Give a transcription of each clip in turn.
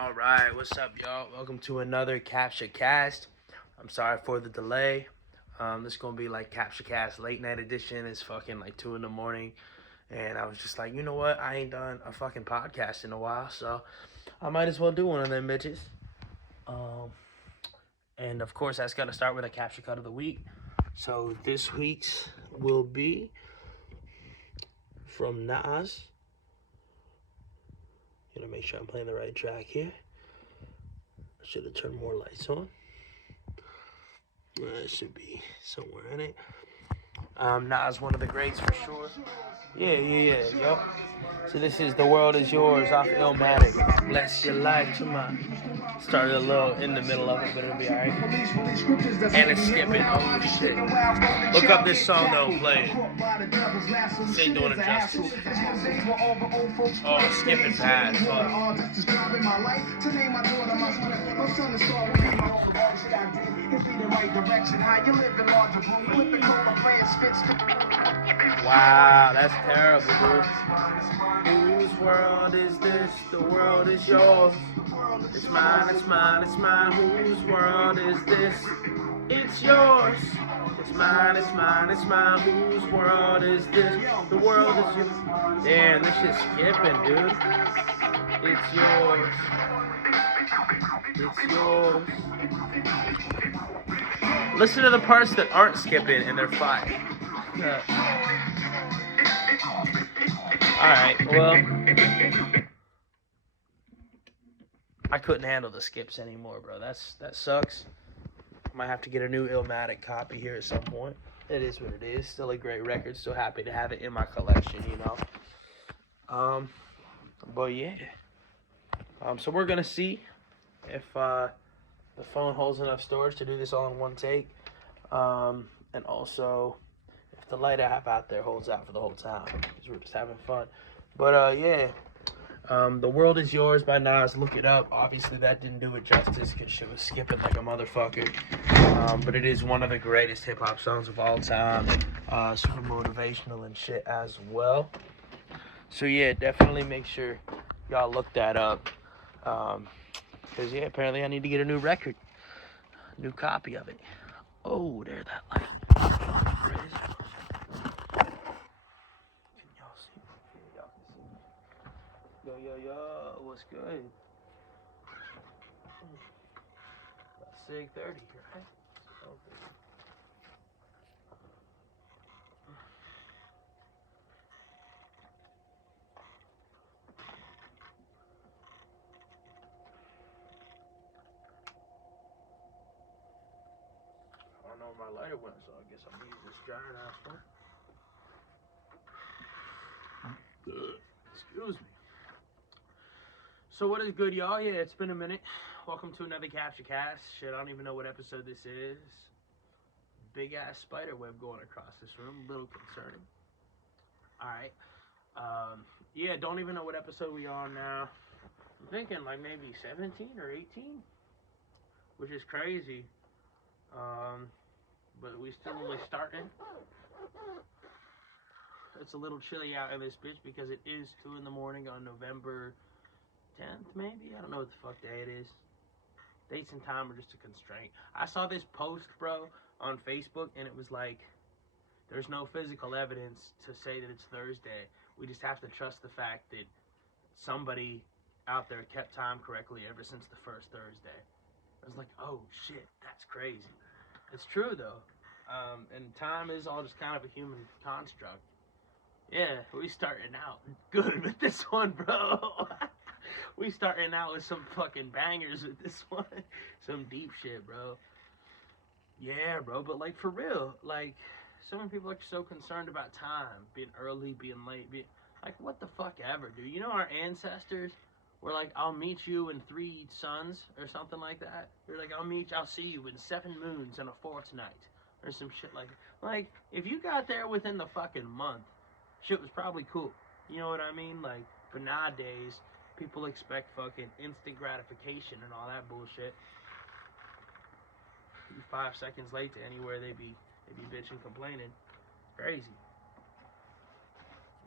All right, what's up, y'all? Welcome to another CaptchaCast. I'm sorry for the delay. This is gonna be like CaptchaCast late night edition. It's fucking like 2 in the morning, and I was just like, you know what? I ain't done a fucking podcast in a while, so I might as well do one of them bitches. Um, and of course, that's gotta start with a capture cut of the week. So this week's will be from Nas. Gonna make sure I'm playing the right track here. I should have turned more lights on. It should be somewhere in it. Nas, one of the greats for sure. Yup. So this is The World Is Yours off Illmatic. Bless your life to mine. Started a little in the middle of it, but it'll be alright. And it's skipping. Oh shit. Look up this song though, play it. This ain't doing it justice. Oh, skipping bad. Fuck. Wow, that's terrible, dude. Whose world is this? The world is yours. It's mine, it's mine, it's mine. Whose world is this? It's yours. It's mine, it's mine, it's mine. Whose world is this? The world is yours. Damn, this shit's skipping, dude. It's yours. It's yours. Listen to the parts that aren't skipping and they're fine. Alright, well, I couldn't handle the skips anymore, bro. That sucks. I might have to get a new Illmatic copy here at some point. It is what it is. Still a great record. Still happy to have it in my collection, you know. But yeah. So we're gonna see if the phone holds enough storage to do this all in one take. And also if the light I have out there holds out for the whole time, because we're just having fun. But yeah. The World Is Yours by Nas. Look it up. Obviously, that didn't do it justice because shit was skipping like a motherfucker. But it is one of the greatest hip-hop songs of all time. Super motivational and shit as well. So, yeah, definitely make sure y'all look that up. Because, yeah, apparently I need to get a new record. New copy of it. Oh, there's that light. Where is it? Yo, what's good? About 6:30, right? Okay. I don't know where my lighter went, so I guess I'm using this giant ass one. Excuse me. So what is good, y'all? Yeah, it's been a minute. Welcome to another CaptchaCast. Shit, I don't even know what episode this is. Big ass spider web going across this room. A little concerning. Alright. Yeah, don't even know what episode we are on now. I'm thinking like maybe 17 or 18. Which is crazy. But we still only starting. It's a little chilly out in this bitch because it is 2 in the morning on November 10th, maybe? I don't know what the fuck day it is. Dates and time are just a constraint. I saw this post, bro, on Facebook, and it was like, there's no physical evidence to say that it's Thursday. We just have to trust the fact that somebody out there kept time correctly ever since the first Thursday. I was like, oh shit, that's crazy. It's true though. And time is all just kind of a human construct. Yeah, we starting out good with this one, bro. We starting out with some fucking bangers with this one. Some deep shit, bro. Yeah, bro, but like for real, like so many people are so concerned about time, being early, being late, like what the fuck ever, dude. You know our ancestors were like, I'll meet you in 3 suns or something like that. They're like, I'll see you in 7 moons and a fortnight or some shit like that. Like if you got there within the fucking month, shit was probably cool. You know what I mean? Like, but nowadays, people expect fucking instant gratification and all that bullshit. 5 seconds late to anywhere, they be bitching, complaining. Crazy.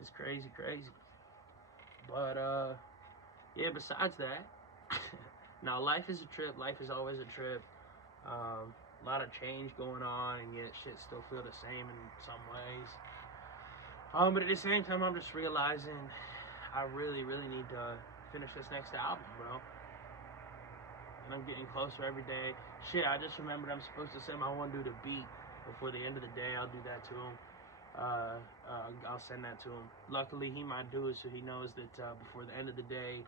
It's crazy. But, yeah, besides that, Now, life is a trip. Life is always a trip. A lot of change going on, and yet shit still feel the same in some ways. But at the same time, I'm just realizing I really, really need to finish this next album, bro. And I'm getting closer every day. Shit, I just remembered I'm supposed to send my one dude a beat before the end of the day. I'll do that to him. I'll send that to him. Luckily, he might do it, so he knows that before the end of the day,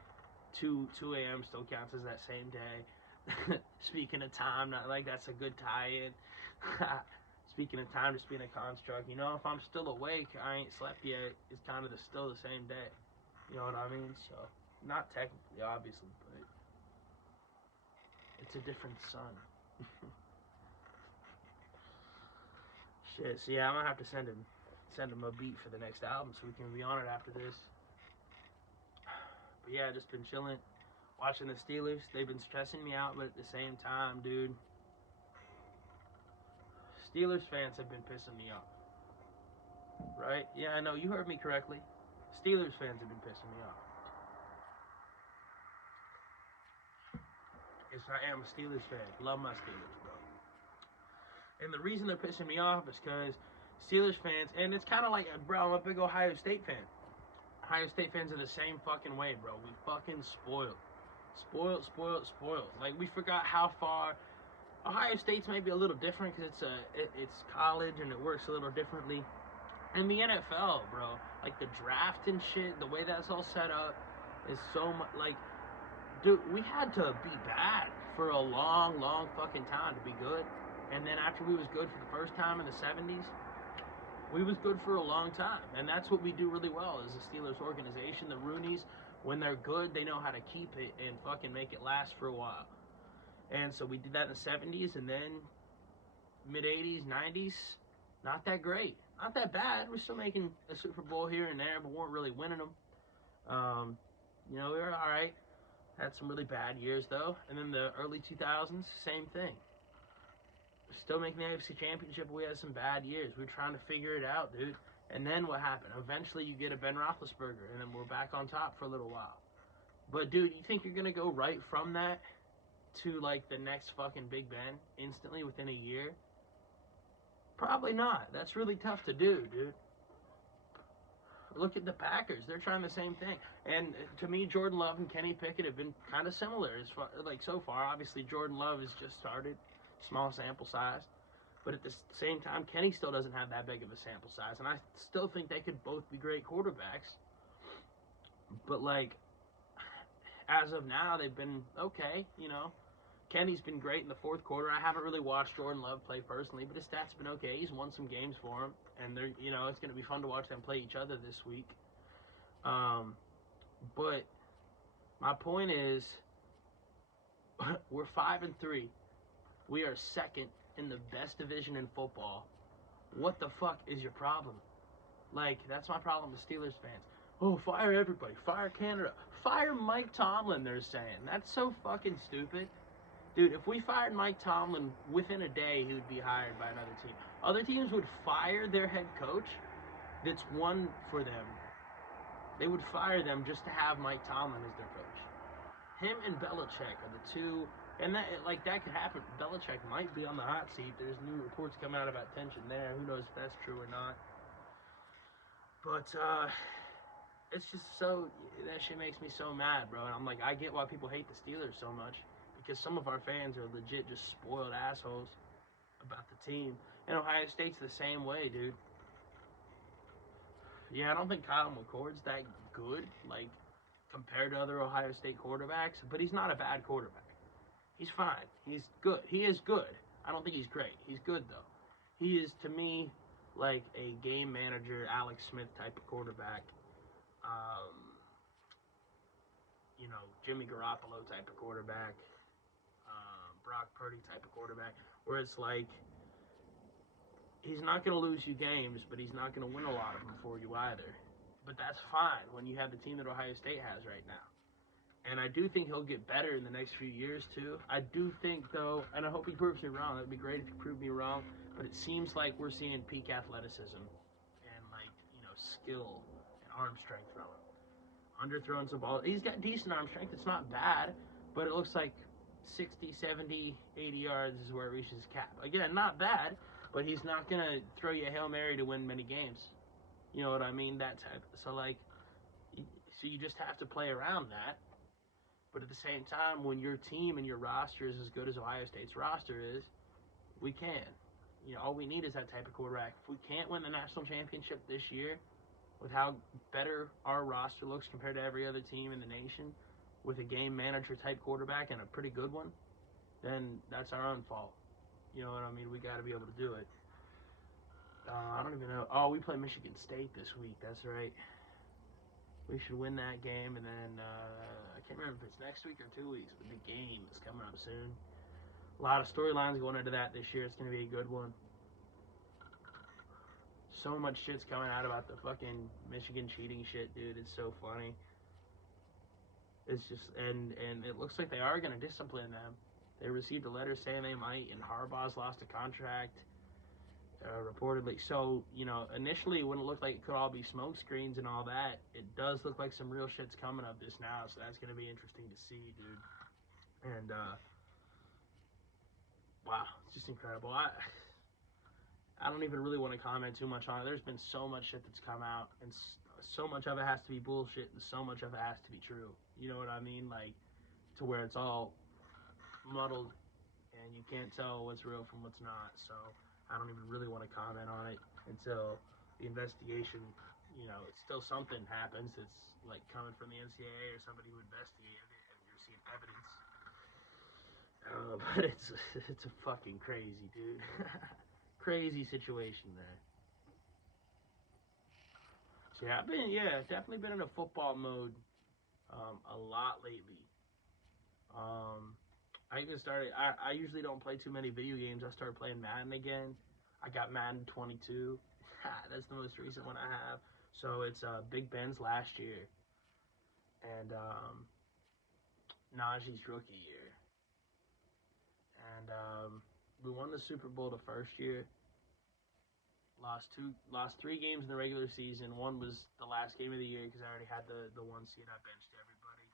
2 a.m. still counts as that same day. Speaking of time, not like that's a good tie-in. Speaking of time, just being a construct. You know, if I'm still awake, I ain't slept yet. It's kind of still the same day. You know what I mean? So, not technically, obviously, but it's a different sun. Shit. So yeah, I'm gonna have to send him a beat for the next album so we can be on it after this. But yeah, just been chilling. Watching the Steelers, they've been stressing me out, but at the same time, dude, Steelers fans have been pissing me off. Right? Yeah, I know, you heard me correctly. Steelers fans have been pissing me off. Yes, I am a Steelers fan. Love my Steelers, bro. And the reason they're pissing me off is because Steelers fans, and it's kind of like, bro, I'm a big Ohio State fan. Ohio State fans are the same fucking way, bro. We fucking spoiled. Spoiled. Like, we forgot how far Ohio State's maybe a little different because it's college and it works a little differently. And the NFL, bro, like the draft and shit, the way that's all set up is so much like, dude, we had to be bad for a long fucking time to be good. And then after we was good for the first time in the 70s, we was good for a long time. And that's what we do really well as a Steelers organization. The Roonies, when they're good, they know how to keep it and fucking make it last for a while. And so we did that in the 70s, and then mid-80s, 90s, not that great. Not that bad. We're still making a Super Bowl here and there, but weren't really winning them. You know, we were all right. Had some really bad years, though. And then the early 2000s, same thing. Still making the AFC Championship, but we had some bad years. We were trying to figure it out, dude. And then what happened? Eventually, you get a Ben Roethlisberger, and then we're back on top for a little while. But, dude, you think you're going to go right from that to, like, the next fucking Big Ben instantly within a year? Probably not. That's really tough to do, dude. Look at the Packers. They're trying the same thing. And to me, Jordan Love and Kenny Pickett have been kind of similar as far, like, so far. Obviously, Jordan Love has just started. Small sample size. But at the same time, Kenny still doesn't have that big of a sample size. And I still think they could both be great quarterbacks. But, like, as of now, they've been okay, you know. Kenny's been great in the fourth quarter. I haven't really watched Jordan Love play personally, but his stats have been okay. He's won some games for him. And, they're, you know, it's going to be fun to watch them play each other this week. But my point is, we're 5-3. We are second in the best division in football. What the fuck is your problem? Like, that's my problem with Steelers fans. Oh, fire everybody. Fire Canada. Fire Mike Tomlin, they're saying. That's so fucking stupid. Dude, if we fired Mike Tomlin within a day, he would be hired by another team. Other teams would fire their head coach that's won for them. They would fire them just to have Mike Tomlin as their coach. Him and Belichick are the two. And that, like, that could happen. Belichick might be on the hot seat. There's new reports coming out about tension there. Who knows if that's true or not. But, it's just so, that shit makes me so mad, bro. And I'm like, I get why people hate the Steelers so much. Because some of our fans are legit just spoiled assholes about the team. And Ohio State's the same way, dude. Yeah, I don't think Kyle McCord's that good, like, compared to other Ohio State quarterbacks. But he's not a bad quarterback. He's fine. He's good. He is good. I don't think he's great. He's good, though. He is, to me, like a game manager, Alex Smith type of quarterback. You know, Jimmy Garoppolo type of quarterback. Brock Purdy type of quarterback. Where it's like, he's not going to lose you games, but he's not going to win a lot of them for you either. But that's fine when you have the team that Ohio State has right now. And I do think he'll get better in the next few years, too. I do think, though, and I hope he proves me wrong. It would be great if he proved me wrong. But it seems like we're seeing peak athleticism and, like, you know, skill and arm strength from him. Underthrown some ball. He's got decent arm strength. It's not bad. but it looks like 60, 70, 80 yards is where it reaches his cap. Again, not bad, but he's not going to throw you a Hail Mary to win many games. You know what I mean? That type. So, like, so you just have to play around that. But at the same time, when your team and your roster is as good as Ohio State's roster is, we can. You know, all we need is that type of quarterback. If we can't win the national championship this year, with how better our roster looks compared to every other team in the nation, with a game manager type quarterback and a pretty good one, then that's our own fault. You know what I mean? We got to be able to do it. I don't even know. Oh, we play Michigan State this week. That's right. We should win that game, and then I can't remember if it's next week or 2 weeks, but the game is coming up soon. A lot of storylines going into that this year. It's going to be a good one. So much shit's coming out about the fucking Michigan cheating shit, dude. It's so funny. It's just, and it looks like they are going to discipline them. They received a letter saying they might, and Harbaugh's lost a contract, reportedly. So, you know, initially it wouldn't look like it could all be smoke screens and all that. It does look like some real shit's coming of this now, so that's going to be interesting to see, dude. And, wow, it's just incredible. I don't even really want to comment too much on it. There's been so much shit that's come out, and so much of it has to be bullshit, and so much of it has to be true. You know what I mean? Like, to where it's all muddled, and you can't tell what's real from what's not. So I don't even really want to comment on it until the investigation, you know, it's still something happens. It's like coming from the NCAA or somebody who investigated it, and you're seeing evidence. But it's a fucking crazy, dude. Crazy situation there. So yeah, definitely been in a football mode a lot lately. I even started. I usually don't play too many video games. I started playing Madden again. I got Madden 22. That's the most recent one I have. So it's Big Ben's last year, and Najee's rookie year, and we won the Super Bowl the first year. Lost 3 games in the regular season. One was the last game of the year because I already had the 1 seed. I benched everybody.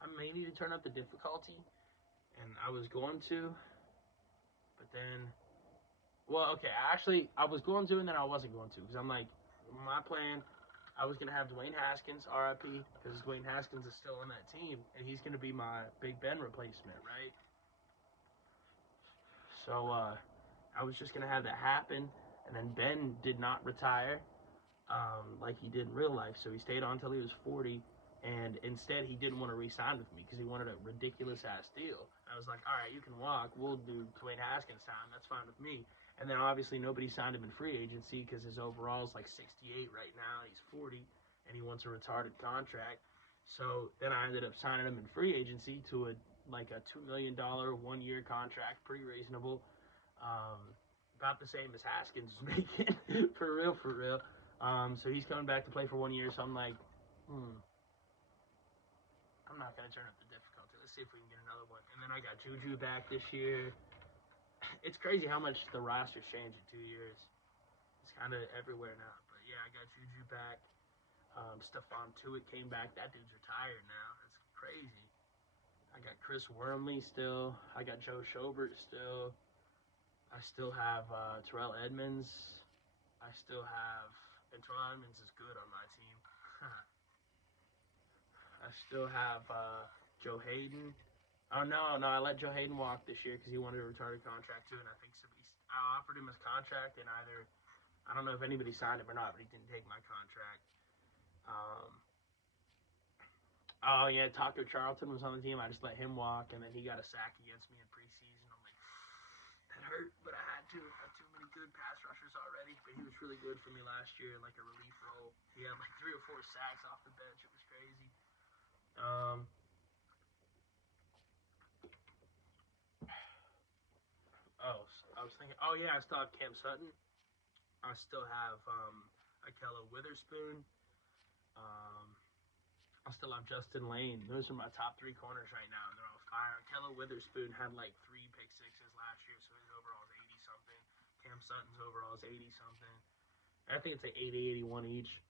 I may need to turn up the difficulty, and I was going to, but then, well, okay, actually, I was going to, and then I wasn't going to, because I'm like, my plan, I was going to have Dwayne Haskins, RIP, because Dwayne Haskins is still on that team, and he's going to be my Big Ben replacement, right? So, I was just going to have that happen, and then Ben did not retire, like he did in real life, so he stayed on until he was 40, and instead he didn't want to re-sign with me because he wanted a ridiculous-ass deal. I was like, all right, you can walk. We'll do Dwayne Haskins time. That's fine with me. And then obviously nobody signed him in free agency because his overall is like 68 right now. He's 40, and he wants a retarded contract. So then I ended up signing him in free agency to a $2 million 1-year contract, pretty reasonable. About the same as Haskins was making, for real. So he's coming back to play for 1 year. So I'm like, I'm not going to turn up the difficulty. Let's see if we can get another one. And then I got Juju back this year. It's crazy how much the roster's changed in 2 years. It's kind of everywhere now. But yeah, I got Juju back. Stephon Tuitt came back. That dude's retired now. That's crazy. I got Chris Wormley still. I got Joe Schobert still. I still have Terrell Edmonds. I still have, and Terrell Edmonds is good on my team. I still have Joe Hayden. Oh no, I let Joe Hayden walk this year because he wanted a retarded contract too, and I think I offered him his contract, and I don't know if anybody signed him or not, but he didn't take my contract. Oh yeah, Taco Charlton was on the team. I just let him walk, and then he got a sack against me in preseason. I'm like, that hurt, but I had to. I had too many good pass rushers already, but he was really good for me last year in like a relief role. He had like 3 or 4 sacks off the bench. It was crazy. I was thinking, oh yeah, I still have Cam Sutton. I still have Ahkello Witherspoon. I still have Justin Lane. Those are my top 3 corners right now, and they're all fire. Ahkello Witherspoon had like 3 pick sixes last year, so his overall is 80 something. Cam Sutton's overall is 80 something. I think it's like 80, 81 each.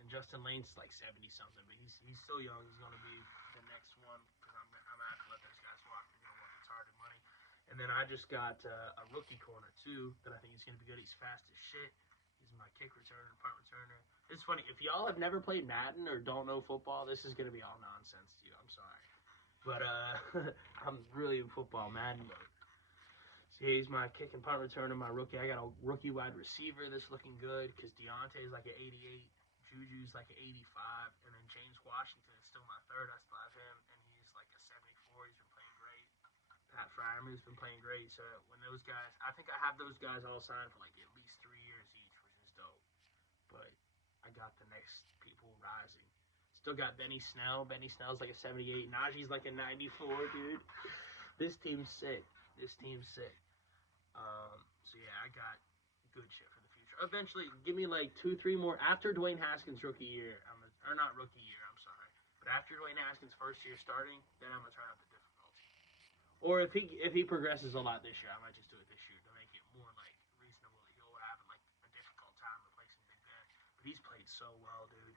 And Justin Lane's like 70 something, but he's still young. He's gonna be the next one because I'm gonna have to let those guys walk. They're gonna want retarded money. And then I just got a rookie corner too that I think is gonna be good. He's fast as shit. He's my kick returner, punt returner. It's funny if y'all have never played Madden or don't know football. This is gonna be all nonsense to you. I'm sorry, but I'm really in football Madden mode. So he's my kick and punt returner, my rookie. I got a rookie wide receiver that's looking good because Deontay's like an 88. Juju's like an 85, and then James Washington is still my third. I still have him, and he's like a 74. He's been playing great. Pat Fryermuth's been playing great. So when those guys, I think I have those guys all signed for like at least 3 years each, which is dope. But I got the next people rising. Still got Benny Snell. Benny Snell's like a 78. Najee's like a 94, dude. This team's sick. This team's sick. So yeah, I got good shit for the future. Eventually, give me like 2-3 more after Dwayne Haskins' rookie year. Or not rookie year, I'm sorry. But after Dwayne Haskins' first year starting, then I'm gonna turn up the difficulty. Or if he progresses a lot this year, I might just do it this year to make it more like reasonable that he'll have like a difficult time replacing Big Ben. But he's played so well, dude.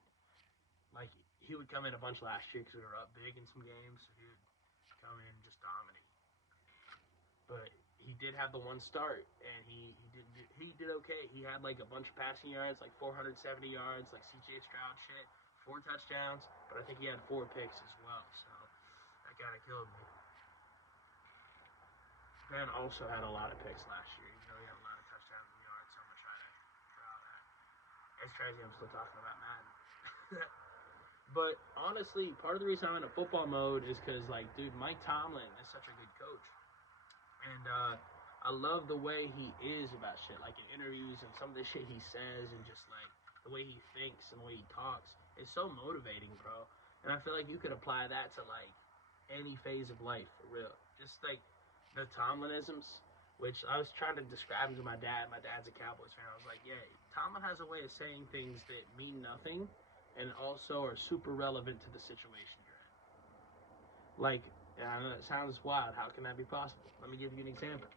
Like he would come in a bunch last year because we were up big in some games. So he would come in and just dominate. But he did have the one start, and he did okay. He had like a bunch of passing yards, like 470 yards, like C.J. Stroud shit, 4 touchdowns, but I think he had 4 picks as well. So that kind of killed me. Ben also had a lot of picks last year, even though he had a lot of touchdowns and yards. So I'm gonna try to draw that. It's crazy. I'm still talking about Madden. But honestly, part of the reason I'm in a football mode is because, like, dude, Mike Tomlin is such a good coach. And I love the way he is about shit, like in interviews and some of the shit he says and just like the way he thinks and the way he talks. It's so motivating, bro. And I feel like you could apply that to like any phase of life for real. Just like the Tomlinisms, which I was trying to describe them to my dad. My dad's a Cowboys fan. I was like, yeah, Tomlin has a way of saying things that mean nothing and also are super relevant to the situation you're in. Like, and I know it sounds wild. How can that be possible? Let me give you an example.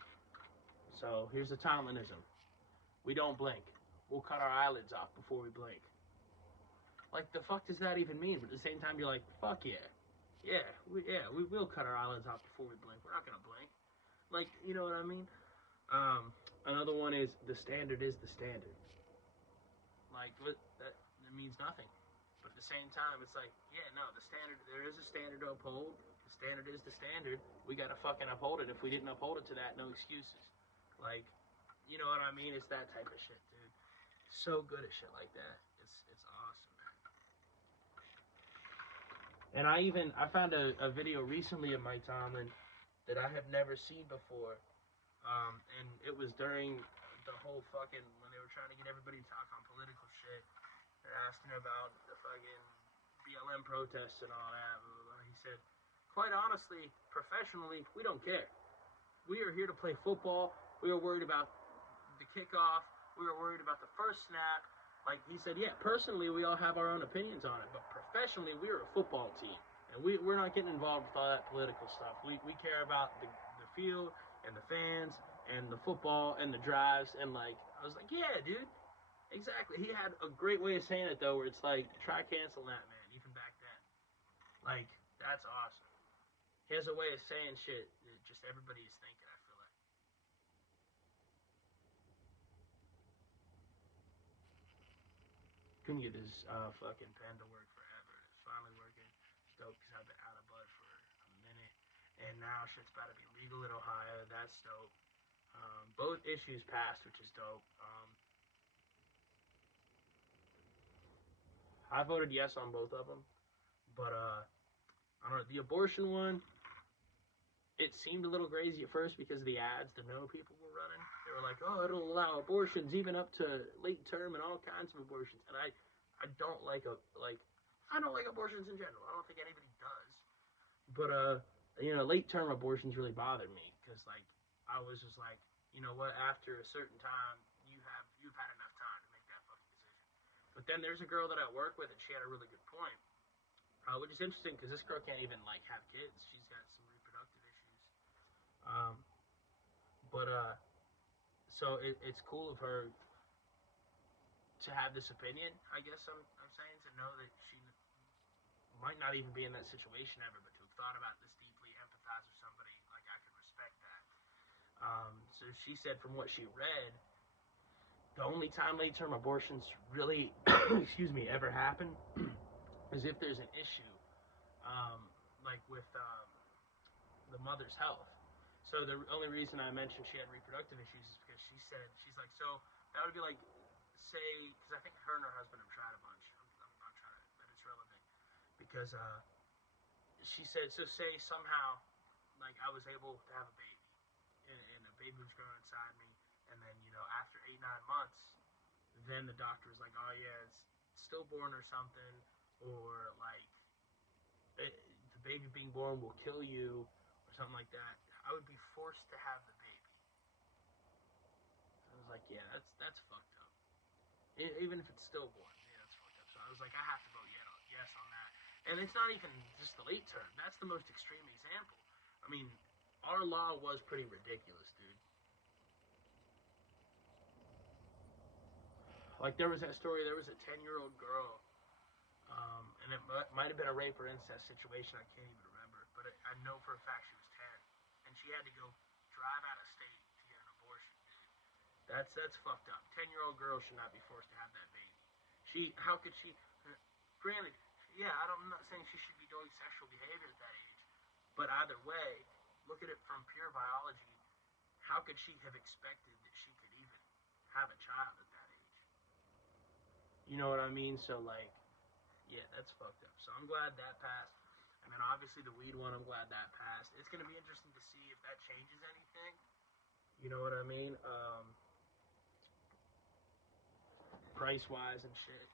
So here's the Tomlinism. We don't blink. We'll cut our eyelids off before we blink. Like, the fuck does that even mean? But at the same time, you're like, fuck yeah. We will cut our eyelids off before we blink. We're not going to blink. Like, you know what I mean? Another one is the standard is the standard. Like, that means nothing. But at the same time, it's like, yeah, no, the standard, there is a standard to uphold. The standard is the standard. We got to fucking uphold it. If we didn't uphold it to that, no excuses. Like, you know what I mean? It's that type of shit, dude. So good at shit like that. It's awesome, man. And I found a video recently of Mike Tomlin that I have never seen before. And it was during the whole fucking, when they were trying to get everybody to talk on political shit. They're asking about the fucking BLM protests and all that. He said, quite honestly, professionally, we don't care. We are here to play football. We are worried about the kickoff. We are worried about the first snap. Like he said, yeah, personally, we all have our own opinions on it. But professionally, we are a football team. And we're not getting involved with all that political stuff. We care about the field and the fans and the football and the drives. And, like, I was like, yeah, dude. Exactly. He had a great way of saying it, though, where it's like, try canceling that, man, even back then. Like, that's awesome. He has a way of saying shit that just everybody is thinking, I feel like. Couldn't get his fucking pen to work forever. It's finally working. It's dope because I've been out of bud for a minute. And now shit's about to be legal in Ohio. That's dope. Both issues passed, which is dope. I voted yes on both of them. But, I don't know, the abortion one, it seemed a little crazy at first because of the ads the no people were running. They were like, oh, it'll allow abortions even up to late term and all kinds of abortions. And I don't like abortions in general. I don't think anybody does. But late term abortions really bothered me because like I was just like, you know what, after a certain time you've had enough time to make that fucking decision. But then there's a girl that I work with and she had a really good point. Which is interesting because this girl can't even like have kids. She's got some reproductive issues. But so it's cool of her to have this opinion, I guess I'm saying, to know that she might not even be in that situation ever, but to have thought about this deeply, empathize with somebody, like, I can respect that. So she said from what she read, the only time late-term abortions really, excuse me, ever happen is if there's an issue, like with the mother's health. So the only reason I mentioned she had reproductive issues is because she said, she's like, so that would be like, say, because I think her and her husband have tried a bunch. I'm not trying to, but it's relevant. Because she said, so say somehow, like, I was able to have a baby, and a baby was growing inside me, and then, you know, after 8-9 months, then the doctor was like, oh yeah, it's stillborn or something, or like, the baby being born will kill you, or something like that. I would be forced to have the baby. I was like, yeah, that's fucked up. Even if it's stillborn, yeah, that's fucked up. So I was like, I have to vote yes on that. And it's not even just the late term. That's the most extreme example. I mean, our law was pretty ridiculous, dude. Like, there was that story, there was a 10-year-old girl, and it might have been a rape or incest situation, I can't even remember, but I know for a fact she was 10, and she had to go drive out of state to get an abortion, dude. That's fucked up. 10-year-old girl should not be forced to have that baby. How could she, granted, yeah, I'm not saying she should be doing sexual behavior at that age, but either way, look at it from pure biology, how could she have expected that she could even have a child at that age? You know what I mean? So, like, yeah, that's fucked up. So I'm glad that passed. And then obviously the weed one, I'm glad that passed. It's going to be interesting to see if that changes anything. You know what I mean? Price-wise and shit.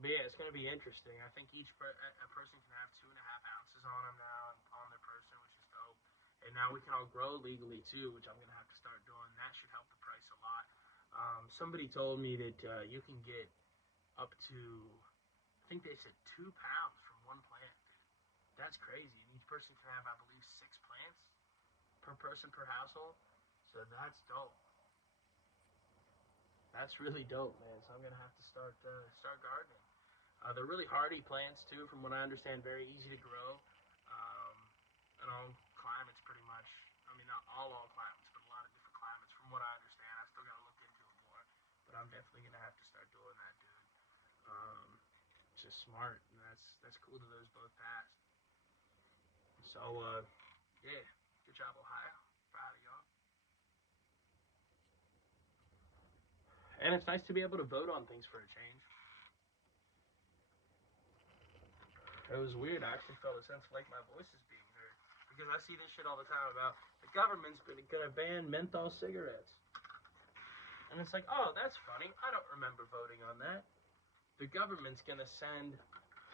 But yeah, it's going to be interesting. I think a person can have 2.5 ounces on them now, on their person, which is dope. And now we can all grow legally too, which I'm going to have to start doing. That should help the price a lot. Somebody told me that you can get up to, I think they said 2 pounds from one plant. That's crazy. And each person can have, I believe, 6 plants per person per household. So that's dope. That's really dope, man. So I'm gonna have to start gardening. They're really hardy plants too, from what I understand. Very easy to grow. In all climates, pretty much. I mean, not all climates, but a lot of different climates, from what I understand. I still gotta look into it more, but I'm definitely gonna have to start doing that, dude. It's just smart, and that's cool that those both passed. So, yeah, good job, Ohio. Proud of y'all. And it's nice to be able to vote on things for a change. It was weird. I actually felt a sense of like my voice is being heard. Because I see this shit all the time about the government's gonna ban menthol cigarettes. And it's like, oh, that's funny. I don't remember voting on that. The government's gonna send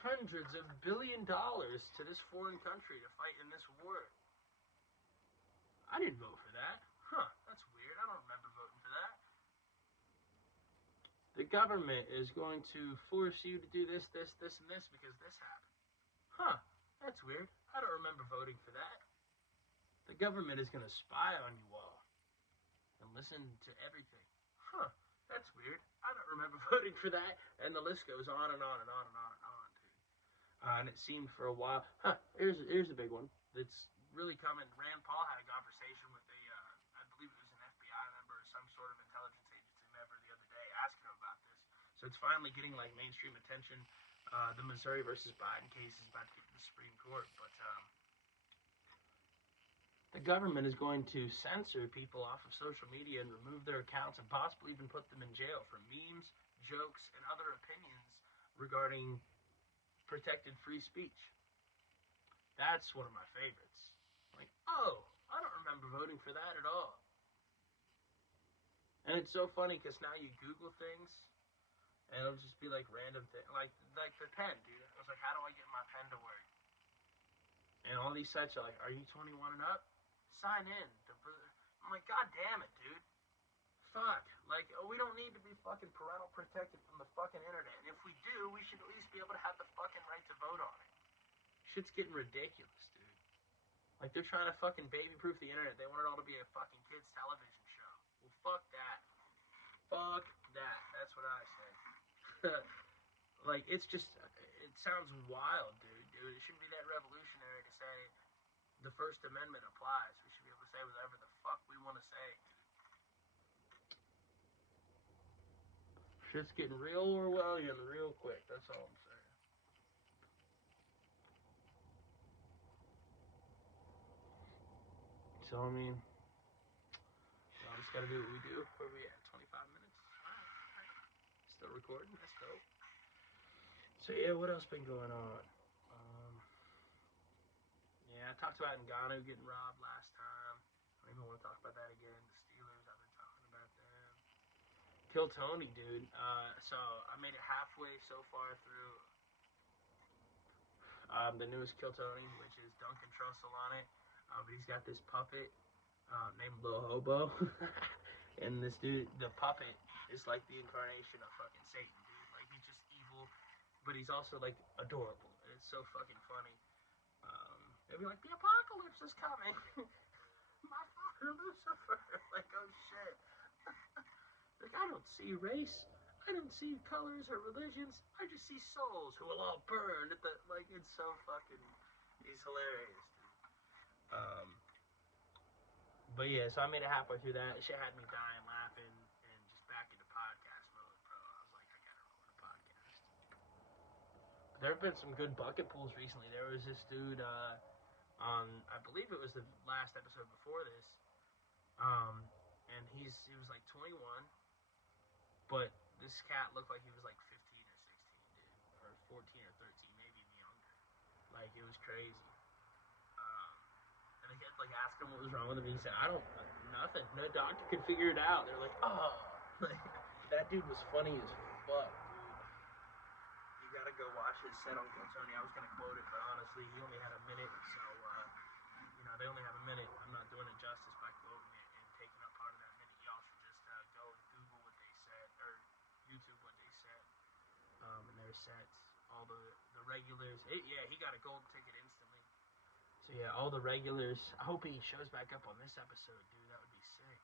hundreds of $billions to this foreign country to fight in this war. I didn't vote for that. Huh, that's weird. I don't remember voting for that. The government is going to force you to do this, this, this, and this because this happened. Huh, that's weird. I don't remember voting for that. The government is going to spy on you all and listen to everything. Huh, that's weird. I don't remember voting for that. And the list goes on and on and on and on and on, dude. And it seemed for a while. Here's a big one that's really coming. Rand Paul had a conversation with I believe it was an FBI member or some sort of intelligence agency member the other day, asking him about this. So it's finally getting like mainstream attention. The Missouri versus Biden case is about to get to the Supreme Court, but the government is going to censor people off of social media and remove their accounts and possibly even put them in jail for memes, jokes, and other opinions regarding protected free speech. That's one of my favorites. Like, oh, I don't remember voting for that at all. And it's so funny because now you Google things and it'll just be like random things. Like the pen, dude. I was like, how do I get my pen to work? And all these sites are like, are you 21 and up? Sign in. I'm like, god damn it, dude. Fuck. Like, we don't need to be fucking parental protected from the fucking internet. And if we do, we should at least be able to have the fucking right to vote on it. Shit's getting ridiculous, dude. Like, they're trying to fucking baby-proof the internet. They want it all to be a fucking kids' television show. Well, fuck that. Fuck that. That's what I say. Like, it's just, it sounds wild, dude. It shouldn't be that revolutionary to say the First Amendment applies. We should be able to say whatever the fuck we want to say. Shit's getting real Orwellian real quick. That's all I'm saying. So, I mean, we just gotta do what we do. Where we at? 25 minutes? Alright. Still recording? That's dope. So, yeah, what else been going on? Yeah, I talked about Ngannou getting robbed last time. I don't even want to talk about that again. The Steelers, I've been talking about them. Kill Tony, dude. So I made it halfway so far through the newest Kill Tony, which is Duncan Trussell on it. But he's got this puppet named Lil Hobo. And this dude, the puppet, is like the incarnation of fucking Satan, dude. Like, he's just evil, but he's also, like, adorable. And it's so fucking funny. They'd be like, the apocalypse is coming. My father Lucifer. Like, oh shit. Like, I don't see race. I don't see colors or religions. I just see souls who will all burn at the, like, it's so fucking, he's hilarious, dude. But yeah, so I made it halfway through that. Shit had me dying laughing and just back into podcast mode, bro. I was like, I gotta record a podcast. But there have been some good bucket pools recently. There was this dude, on, I believe it was the last episode before this, and he was like 21, but this cat looked like he was like 15 or 16, dude, or 14 or 13, maybe even younger. Like, it was crazy. And I kept like asking him what was wrong with him. He said, "I don't, nothing. No doctor could figure it out." They're like, "Oh, like that dude was funny as fuck, dude." You gotta go watch his set on Kill Tony. I was gonna quote it, but honestly, he only had a minute, so they only have a minute. I'm not doing it justice by quoting it and taking up part of that minute. Y'all should just go and Google what they said or YouTube what they said. And their sets, all the regulars. Yeah, he got a golden ticket instantly. So yeah, all the regulars. I hope he shows back up on this episode, dude. That would be sick.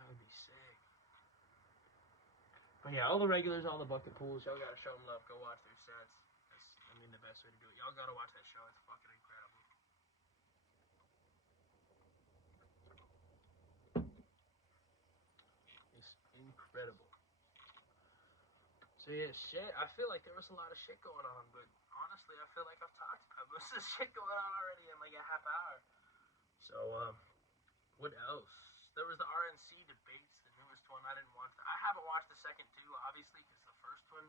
That would be sick. But yeah, all the regulars, all the bucket pools. Y'all gotta show them love. Go watch their sets. That's, I mean, the best way to do it. Y'all gotta watch that show. It's fucking incredible. It's incredible. So yeah, shit. I feel like there was a lot of shit going on, but honestly, I feel like I've talked about most of this shit going on already in like a half hour. So what else? There was the RNC debates, the newest one. I didn't watch. I haven't watched the second two, obviously, because the first one.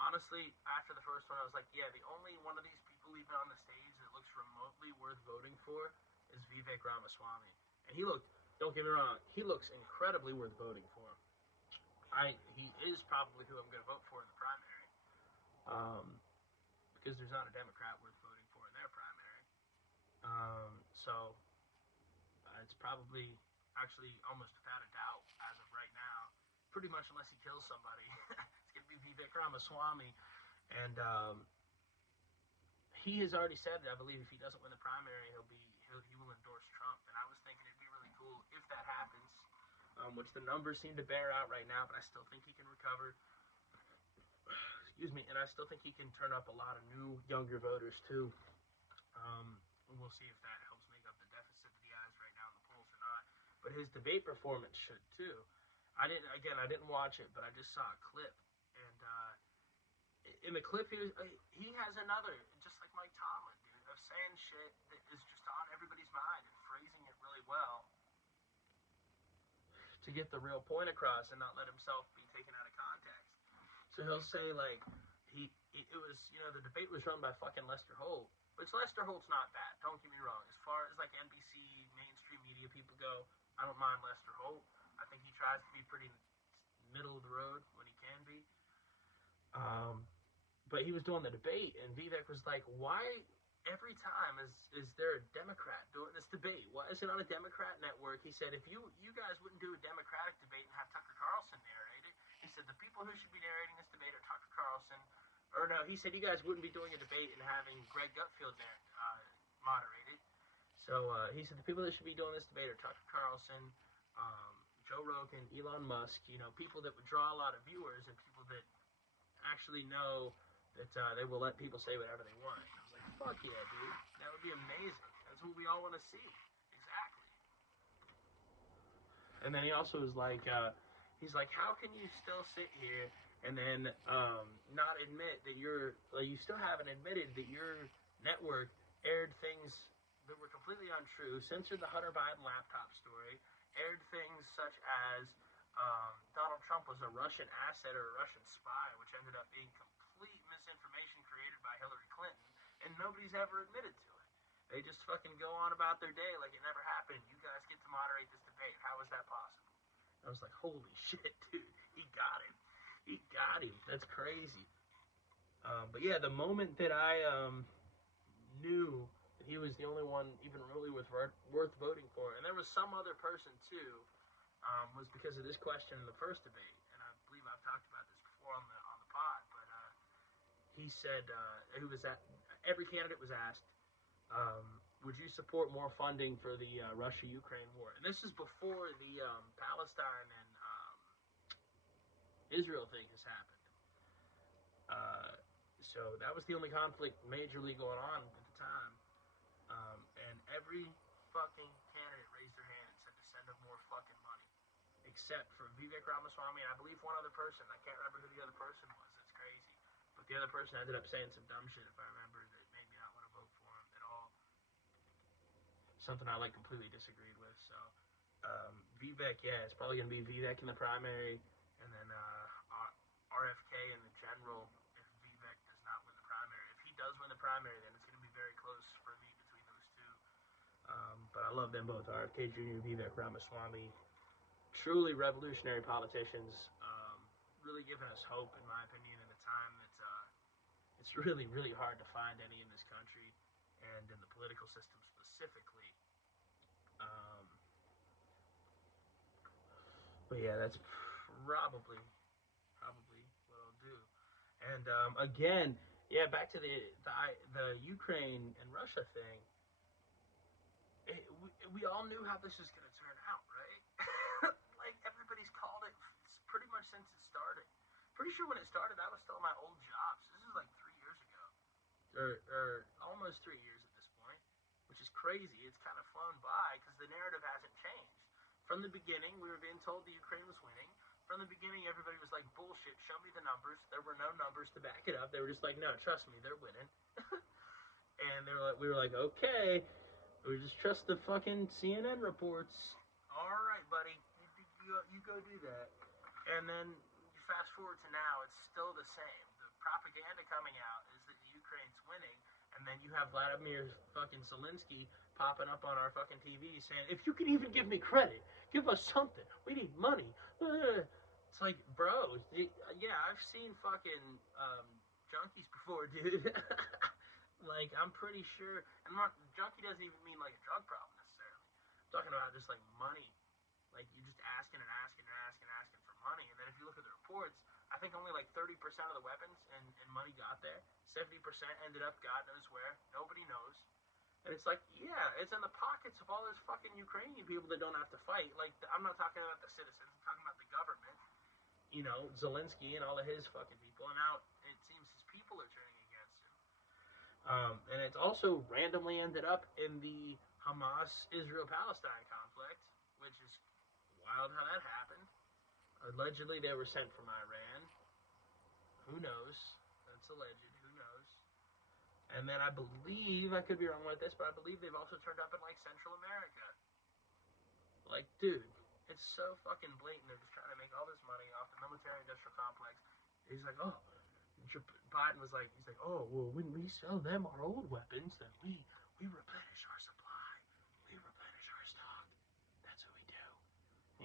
Honestly, after the first one, I was like, yeah, the only one of these people even on the stage that looks remotely worth voting for is Vivek Ramaswamy, and he looked. Don't get me wrong, he looks incredibly worth voting for. He is probably who I'm going to vote for in the primary, because there's not a Democrat worth voting for in their primary. So it's probably actually almost without a doubt as of right now, pretty much unless he kills somebody, it's going to be Vivek Ramaswamy, and he has already said that I believe if he doesn't win the primary, he will endorse Trump, and I was thinking it'd be really cool if that happens. Which the numbers seem to bear out right now, but I still think he can recover. Excuse me, and I still think he can turn up a lot of new, younger voters too. We'll see if that helps make up the deficit that he has right now in the polls or not. But his debate performance should too. I didn't watch it, but I just saw a clip, and in the clip he has another, just like Mike Tomlin, dude, of saying shit that is just on everybody's mind and phrasing it really well to get the real point across and not let himself be taken out of context. So he'll say like it was, the debate was run by fucking Lester Holt, which Lester Holt's not bad. Don't get me wrong. As far as like NBC mainstream media people go, I don't mind Lester Holt. I think he tries to be pretty middle of the road when he can be. But he was doing the debate, and Vivek was like, "Why every time is there a Democrat doing this debate? Why is it on a Democrat network?" He said, "If you guys wouldn't do a Democratic debate and have Tucker Carlson narrate it," he said, "the people who should be narrating this debate are Tucker Carlson." Or no, he said, "You guys wouldn't be doing a debate and having Greg Gutfeld moderate it." So he said, "The people that should be doing this debate are Tucker Carlson, Joe Rogan, Elon Musk, people that would draw a lot of viewers and people that actually know that they will let people say whatever they want. I was like, fuck yeah, dude. That would be amazing. That's what we all want to see. Exactly. And then he also was like, he's like, how can you still sit here and then not admit that you still haven't admitted that your network aired things that were completely untrue, censored the Hunter Biden laptop story, aired things such as Donald Trump was a Russian asset or a Russian spy, which ended up being complete misinformation created by Hillary Clinton, and nobody's ever admitted to it. They just fucking go on about their day like it never happened. You guys get to moderate this debate. How is that possible? I was like, holy shit, dude. He got him. He got him. That's crazy. But yeah, the moment that I knew that he was the only one even really worth voting for, and there was some other person too, was because of this question in the first debate. And I believe I've talked about this before on the pod. But he said, every candidate was asked, would you support more funding for the Russia-Ukraine war? And this is before the Palestine and Israel thing has happened. So that was the only conflict majorly going on at the time. And every fucking candidate raised their hand and said to send them more fucking money. Except for Vivek Ramaswamy and I believe one other person. I can't remember who the other person was. That's crazy. But the other person ended up saying some dumb shit, if I remember, that made me not want to vote for him at all. Something I completely disagreed with. So Vivek, yeah, it's probably gonna be Vivek in the primary, and then RFK in the general. If Vivek does not win the primary, if he does win the primary, then it's gonna be very close for me between those two. But I love them both, RFK Jr., Vivek Ramaswamy. Truly revolutionary politicians, really giving us hope, in my opinion, in a time that's it's really, really hard to find any in this country and in the political system specifically. But yeah, that's probably what I'll do. And again, yeah, back to the Ukraine and Russia thing. We all knew how this was going to turn out, right? Like everybody's called it pretty much since it started. Pretty sure when it started, I was still in my old job. So this is like 3 years ago, or almost 3 years at this point, which is crazy. It's kind of flown by because the narrative hasn't changed. From the beginning, we were being told the Ukraine was winning. From the beginning, everybody was like, bullshit, show me the numbers. There were no numbers to back it up. They were just like, no, trust me, they're winning. And we were like, okay, we just trust the fucking CNN reports. All right, buddy, you go do that. And then you fast forward to now, it's still the same. The propaganda coming out is that the Ukraine's winning. And then you have Vladimir fucking Zelensky popping up on our fucking TV saying, if you can even give me credit, give us something. We need money. It's like, bro, yeah, I've seen fucking junkies before, dude. Like, I'm pretty sure, and junkie doesn't even mean like a drug problem necessarily. I'm talking about just like money. Like, you're just asking and asking and asking and asking for money. And then if you look at the reports, I think only like 30% of the weapons and money got there. 70% ended up God knows where. Nobody knows. And it's like, yeah, it's in the pockets of all those fucking Ukrainian people that don't have to fight. Like, I'm not talking about the citizens. I'm talking about the government. Zelensky and all of his fucking people. And now it seems his people are turning against him. And it's also randomly ended up in the Hamas-Israel-Palestine conflict, which is wild how that happened. Allegedly, they were sent from Iran. Who knows? That's alleged. Who knows? And then I believe, I could be wrong with this, but I believe they've also turned up in like Central America. Like, dude, it's so fucking blatant. They're just trying to make all this money off the military-industrial complex. He's like, oh, Biden was like, he's like, oh, well, when we sell them our old weapons, then we replenish our supply. We replenish our stock. That's what we do.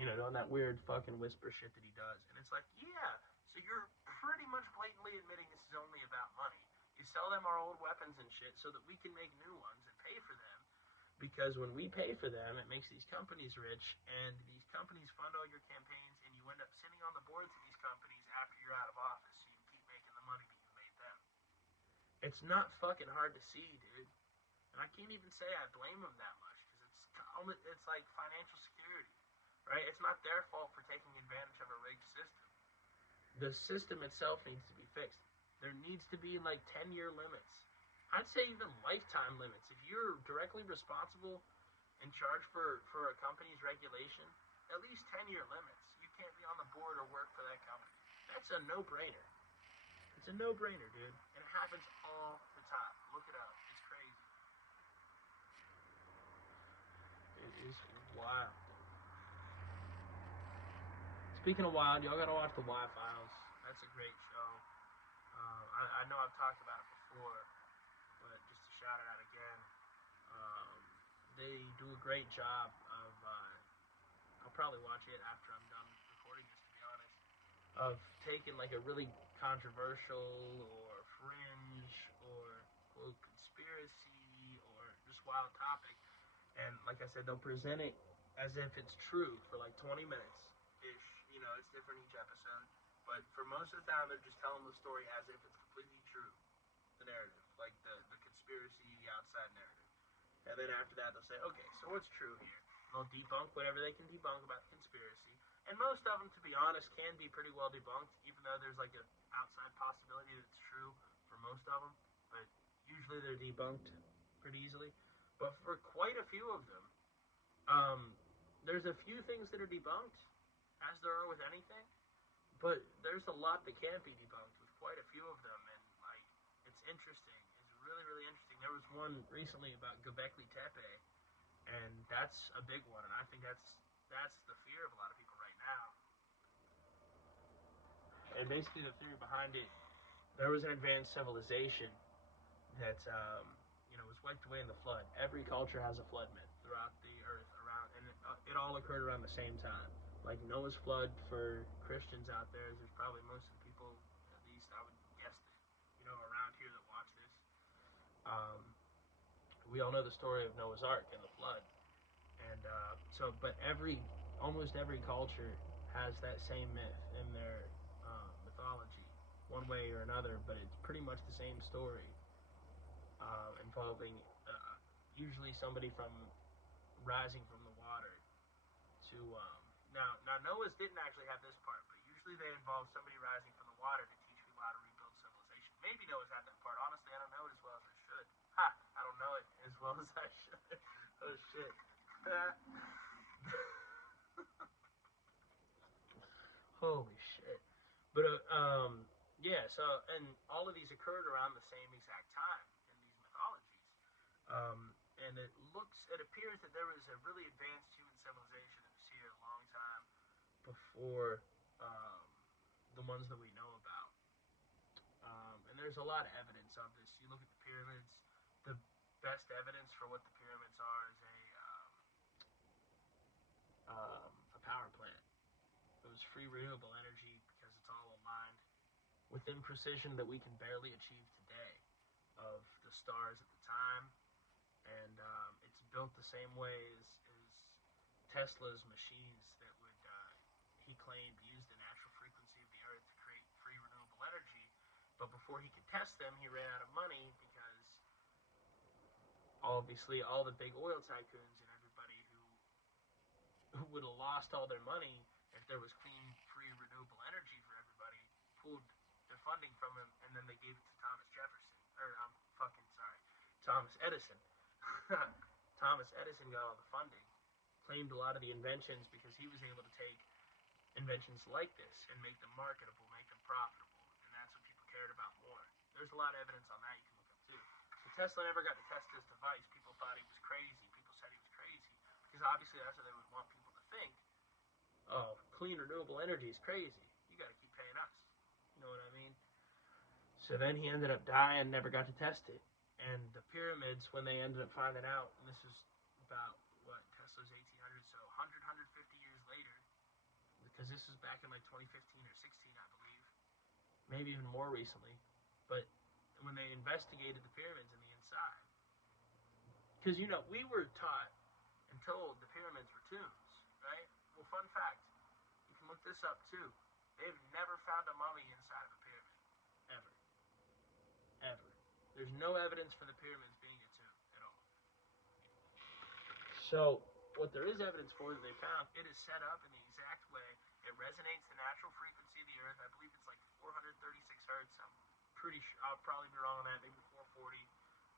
Doing that weird fucking whisper shit that he does. And it's like, yeah, so you're pretty much blatantly admitting this is only about money. You sell them our old weapons and shit so that we can make new ones and pay for them. Because when we pay for them, it makes these companies rich, and these companies fund all your campaigns, and you end up sitting on the boards of these companies after you're out of office, so you can keep making the money that you made them. It's not fucking hard to see, dude. And I can't even say I blame them that much, because it's like financial security, right? It's not their fault for taking advantage of a rigged system. The system itself needs to be fixed. There needs to be like 10-year limits. I'd say even lifetime limits. If you're directly responsible in charge for a company's regulation, at least 10-year limits. You can't be on the board or work for that company. That's a no-brainer. It's a no-brainer, dude. And it happens all the time. Look it up. It's crazy. It is wild. Speaking of wild, y'all gotta watch The Y-Files. That's a great show. I know I've talked about it before, but just to shout it out again, they do a great job of. I'll probably watch it after I'm done recording this, to be honest. Of taking like a really controversial or fringe or quote conspiracy or just wild topic, and like I said, they'll present it as if it's true for like 20 minutes ish. You know, it's different each episode, but for most of the time, they're just telling the story as if it's completely true. The narrative, like the conspiracy, the outside narrative, and then after that, they'll say, okay, so what's true here? They'll debunk whatever they can debunk about the conspiracy. And most of them, to be honest, can be pretty well debunked, even though there's like an outside possibility that it's true for most of them. But usually they're debunked pretty easily. But for quite a few of them, there's a few things that are debunked, as there are with anything. But there's a lot that can't be debunked with quite a few of them. And like, it's interesting. It's really, really interesting. There was one recently about Göbekli Tepe. And that's a big one, and I think that's the fear of a lot of people right now. And basically the theory behind it, there was an advanced civilization that was wiped away in the flood. Every culture has a flood myth throughout the earth around, and it all occurred around the same time. Like Noah's flood for Christians out there, there's probably most of the people, at least I would guess, that around here that watch this. We all know the story of Noah's Ark and the flood. And but almost every culture has that same myth in their mythology, one way or another, but it's pretty much the same story, involving usually somebody from rising from the water to, now Noah's didn't actually have this part, but usually they involve somebody rising from the water to teach people how to rebuild civilization. Maybe Noah's had that part. Honestly, I don't know it as well as I should. I don't know it as well as I should. Oh shit. Holy shit. But yeah, so and all of these occurred around the same exact time in these mythologies. And it appears that there was a really advanced human civilization that was here a long time before the ones that we know about. And there's a lot of evidence of this. You look at the pyramids. The best evidence for what the pyramids are is a power plant. It was free renewable energy because it's all aligned within precision that we can barely achieve today of the stars at the time. And it's built the same way as Tesla's machines that would, he claimed, use the natural frequency of the earth to create free renewable energy. But before he could test them, he ran out of money because obviously all the big oil tycoons and everybody who would have lost all their money if there was clean, free, renewable energy for everybody, pulled their funding from him, and then they gave it to Thomas Jefferson. Or, Thomas Edison. Thomas Edison got all the funding, claimed a lot of the inventions because he was able to take inventions like this and make them marketable, make them profitable, and that's what people cared about more. There's a lot of evidence on that you can look up too. So Tesla never got to test this device. People thought he was crazy. People said he was crazy because obviously that's what they would want people to think. Oh, clean renewable energy is crazy. You got to keep paying us. You know what I mean? So then he ended up dying, never got to test it. And the pyramids, when they ended up finding out, and this is about, Tesla's 1800, so 150 years later, because this is back in like 2015 or 16, I believe, maybe even more recently, but when they investigated the pyramids in the inside, because, we were taught and told the pyramids were tombs, right? Well, fun fact, you can look this up too. They've never found a mummy inside of a pyramid. Ever. Ever. There's no evidence for the pyramids being a tomb at all. So, what there is evidence for that they found, it is set up in the exact way. It resonates the natural frequency of the Earth. I believe it's like 436 hertz. I'm pretty sure. I'll probably be wrong on that. Maybe 440.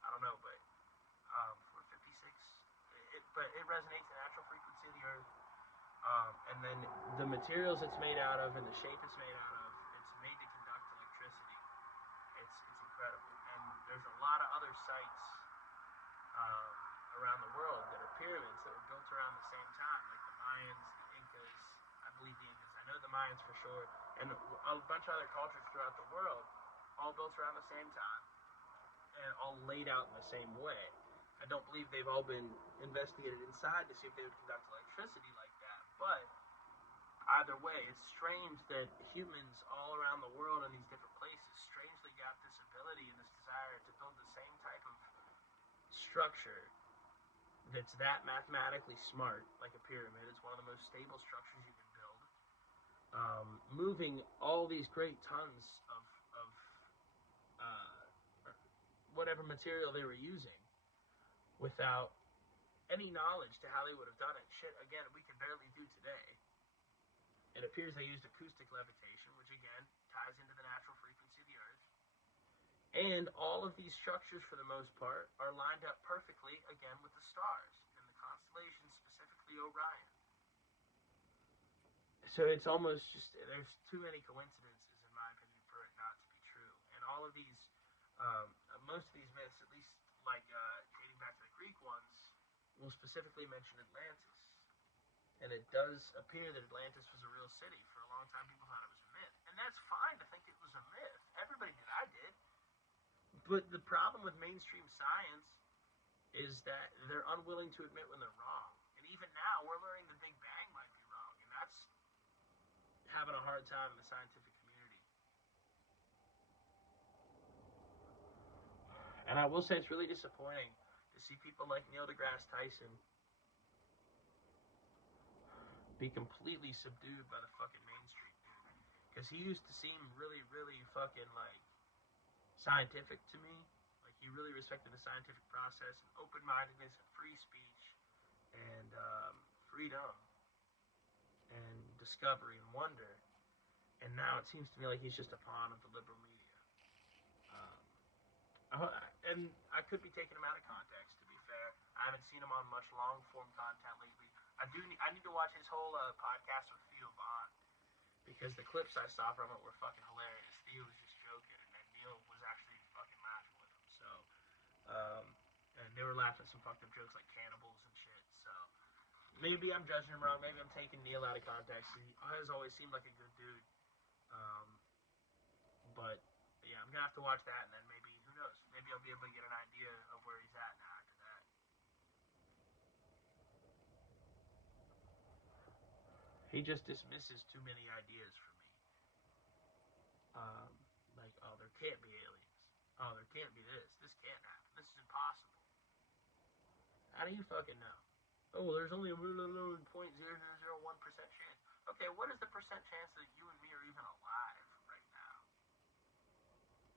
I don't know, but 456. But it resonates the natural frequency of the Earth. And then the materials it's made out of and the shape it's made out of, it's made to conduct electricity. It's incredible. And there's a lot of other sites around the world that are pyramids that were built around the same time, like the Mayans, the Incas. I believe the Incas. I know the Mayans for sure, and a bunch of other cultures throughout the world, all built around the same time, and all laid out in the same way. I don't believe they've all been investigated inside to see if they would conduct electricity like that, but either way, it's strange that humans all around the world in these different places strangely got this ability and this desire to build the same type of structure that's that mathematically smart, like a pyramid. It's one of the most stable structures you can build. Moving all these great tons of whatever material they were using without any knowledge to how they would have done it. Shit, again, we can barely do today. It appears they used acoustic levitation, which again ties into the natural frequency of the Earth. And all of these structures, for the most part, are lined up perfectly, again, with the stars and the constellation, specifically Orion. So it's almost just, there's too many coincidences, in my opinion, for it not to be true. And all of these, most of these myths, at least like dating back to the Greek ones, will specifically mention Atlantis. And it does appear that Atlantis was a real city. For a long time, people thought it was a myth. And that's fine to think it was a myth. Everybody did. I did. But the problem with mainstream science is that they're unwilling to admit when they're wrong. And even now, we're learning the Big Bang might be wrong. And that's having a hard time in the scientific community. And I will say it's really disappointing to see people like Neil deGrasse Tyson be completely subdued by the fucking mainstream, dude. Because he used to seem really, really fucking, like, scientific to me. Like, he really respected the scientific process and open-mindedness and free speech and freedom and discovery and wonder. And now it seems to me like he's just a pawn of the liberal media. And I could be taking him out of context, to be fair. I haven't seen him on much long-form content lately. I need to watch his whole podcast with Theo Vaughn, because the clips I saw from it were fucking hilarious. Theo was just joking, and then Neil was actually fucking laughing with him. So, and they were laughing at some fucked up jokes like cannibals and shit. So, maybe I'm judging him wrong. Maybe I'm taking Neil out of context. He has always seemed like a good dude. But yeah, I'm gonna have to watch that, and then maybe, who knows? Maybe I'll be able to get an idea of where he's at now after that. He just dismisses too many ideas for me. Like, oh, there can't be aliens. Oh, there can't be this. This can't happen. This is impossible. How do you fucking know? Oh, well, there's only a 0.0001% chance. Okay, what is the percent chance that you and me are even alive right now?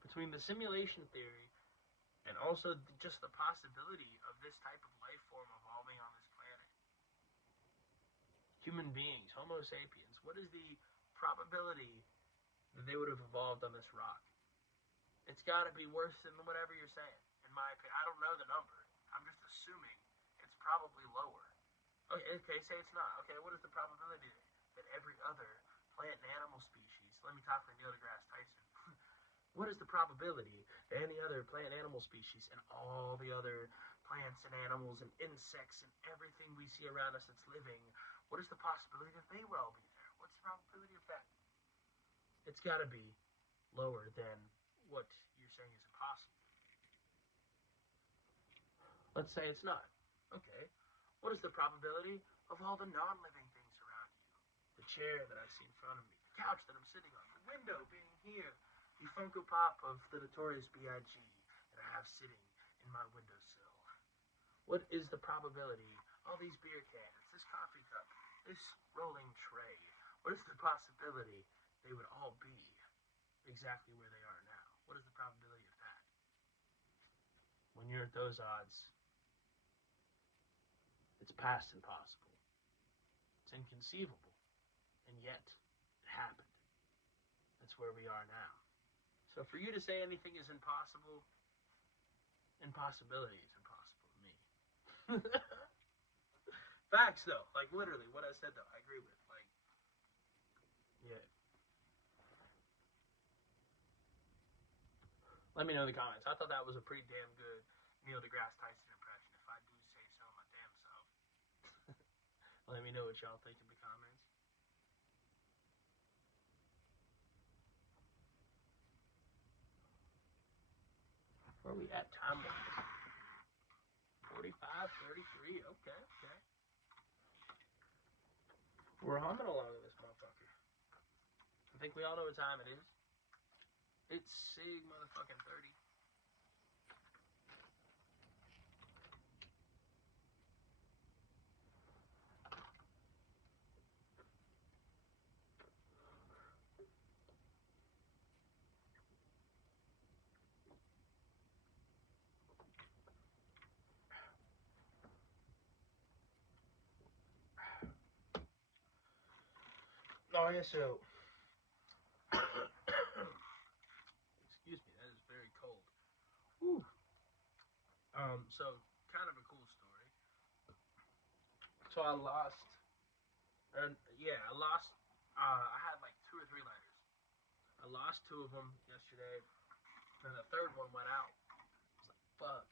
Between the simulation theory and also just the possibility of this type of life form evolving on this planet. Human beings, Homo sapiens, what is the probability that they would have evolved on this rock? It's got to be worse than whatever you're saying, in my opinion. I don't know the number. I'm just assuming it's probably lower. Okay, say it's not. Okay, what is the probability that every other plant and animal species, let me talk to Neil deGrasse Tyson, what is the probability that any other plant and animal species and all the other plants and animals and insects and everything we see around us that's living, what is the possibility that they will all be there? What's the probability of that? It's got to be lower than what you're saying is impossible. Let's say it's not. Okay. What is the probability of all the non-living things around you? The chair that I see in front of me, the couch that I'm sitting on, the window being here, the Funko Pop of the Notorious B.I.G. that I have sitting in my windowsill. What is the probability? All these beer cans, this coffee cup, this rolling tray. What is the possibility they would all be exactly where they are now? What is the probability of that? When you're at those odds, It's past impossible. It's inconceivable. And yet, it happened. That's where we are now. So for you to say anything is impossible, impossibility is impossible to me. Facts, though. Like, literally, what I said, though, I agree with. Like, yeah. Let me know in the comments. I thought that was a pretty damn good Neil deGrasse Tyson impression, if I do say so my damn self. Let me know what y'all think in the comments. Where are we at time-wise? 45, 33. Okay. We're humming along with this motherfucker. I think we all know what time it is. It's Sig motherfucking 30. Oh, yeah, so... Excuse me, that is very cold. Whew. So, kind of a cool story. So I lost... I had like 2 or 3 lighters. I lost 2 of them yesterday, and the third one went out. I was like, fuck.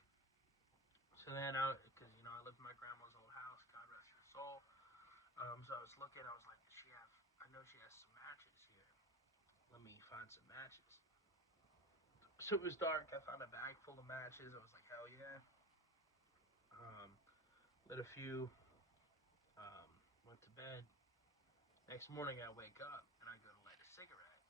So then, because, I lived in my grandma's old house, God rest her soul. So I was looking, I was like, I know she has some matches here. Let me find some matches. So it was dark, I found a bag full of matches, I was like, hell yeah. Lit a few, went to bed. Next morning I wake up, and I go to light a cigarette.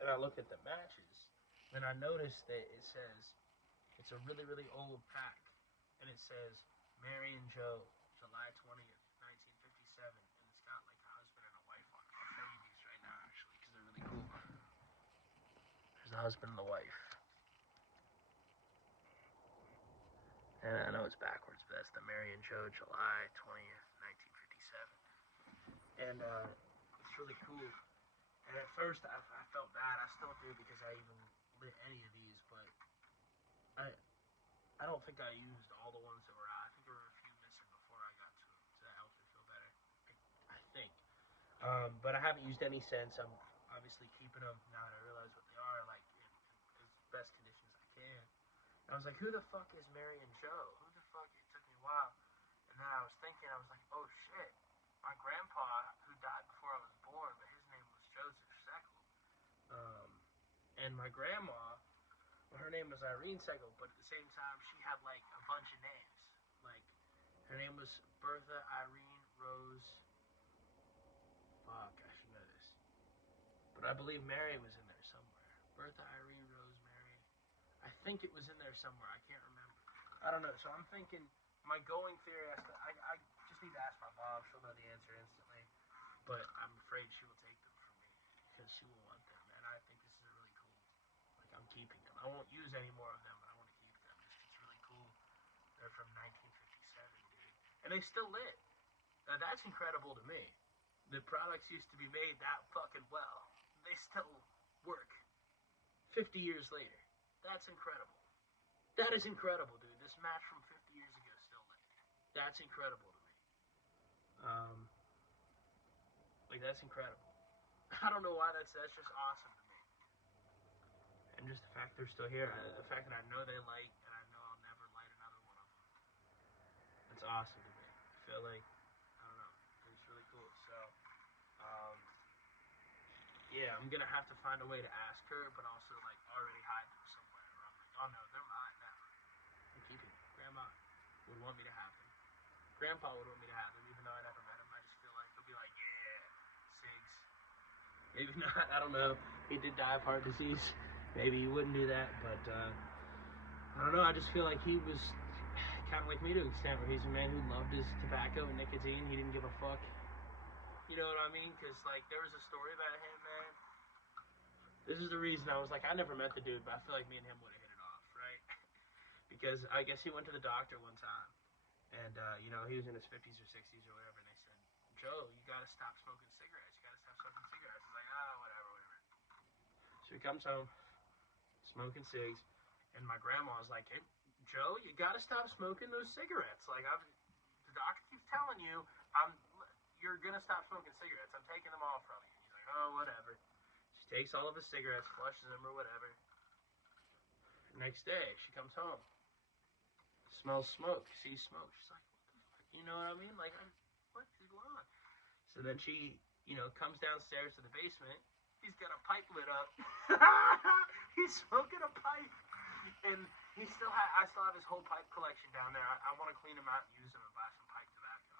And I look at the matches, and I notice that it says, it's a really, really old pack, and it says, Mary and Joe, July 20th, 1957, and it's got like a husband and a wife on it. I'll show you these right now, actually, because they're really cool. There's the husband and the wife. And I know it's backwards, but that's the Mary and Joe, July 20th, 1957. And it's really cool. And at first, I felt bad. I still do, because I even lit any of these, but I don't think I used all the ones that were out. I think there were a few missing before I got to them, so that helped me feel better. I think. But I haven't used any since. I'm obviously keeping them now that I realize what they are, like, in as best condition as I can. And I was like, who the fuck is Mary and Joe? Who the fuck? It took me a while. And then I was thinking, I was like, oh shit. My grandpa, who died before I was born, but his name was Joseph Seckel. And my grandma, her name was Irene Seckel, but at the same time, she had like a bunch of names. Like, her name was Bertha Irene Rose. Fuck, I should know this. But I believe Mary was in there somewhere. Bertha Irene Rose Mary. I think it was in there somewhere. I can't remember. I don't know. So I'm thinking, my going theory, I just need to ask my mom. She'll know the answer instantly. But I'm afraid she will take them from me, because she will want them. And I think this is really cool. Like, I'm keeping them. I won't use any more of them, but I want to keep them. It's really cool. They're from 1957, dude. And they still lit. Now, that's incredible to me. The products used to be made that fucking well. They still work 50 years later. That's incredible. That is incredible, dude. This match from 50 years ago still lit. That's incredible to me. Like, that's incredible. I don't know why that's just awesome to me. And just the fact they're still here, the fact that I know they light, and I know I'll never light another one of them. That's awesome to me. I feel like, I don't know, it's really cool. So, yeah, I'm gonna have to find a way to ask her, but also like already hide them somewhere. Where I'm like, oh no, they're mine now. I'm keeping them. Grandma would want me to have them. Grandpa would want me to have them, even though I never met him. I just feel like he'll be like, yeah, Sigs. Maybe not. I don't know. He did die of heart disease. Maybe he wouldn't do that, but I don't know. I just feel like he was kind of like me to an extent, where he's a man who loved his tobacco and nicotine. He didn't give a fuck. You know what I mean? Because, like, there was a story about him, man. This is the reason I was like, I never met the dude, but I feel like me and him would have hit it off, right? Because I guess he went to the doctor one time, And, you know, he was in his 50s or 60s or whatever, and they said, Joe, you gotta stop smoking cigarettes. You gotta stop smoking cigarettes. He's like, whatever. So he comes home, smoking cigs, and my grandma was like, hey, Joe, you gotta stop smoking those cigarettes. Like, the doctor keeps telling you, you're gonna stop smoking cigarettes. I'm taking them all from you. He's like, oh, whatever. She takes all of his cigarettes, flushes them or whatever. Next day, she comes home, smells smoke, sees smoke. She's like, what the fuck? You know what I mean? Like, what's going on? So then she, you know, comes downstairs to the basement. He's got a pipe lit up. He's smoking a pipe. And I still have his whole pipe collection down there. I want to clean them out and use them and buy some pipe tobacco.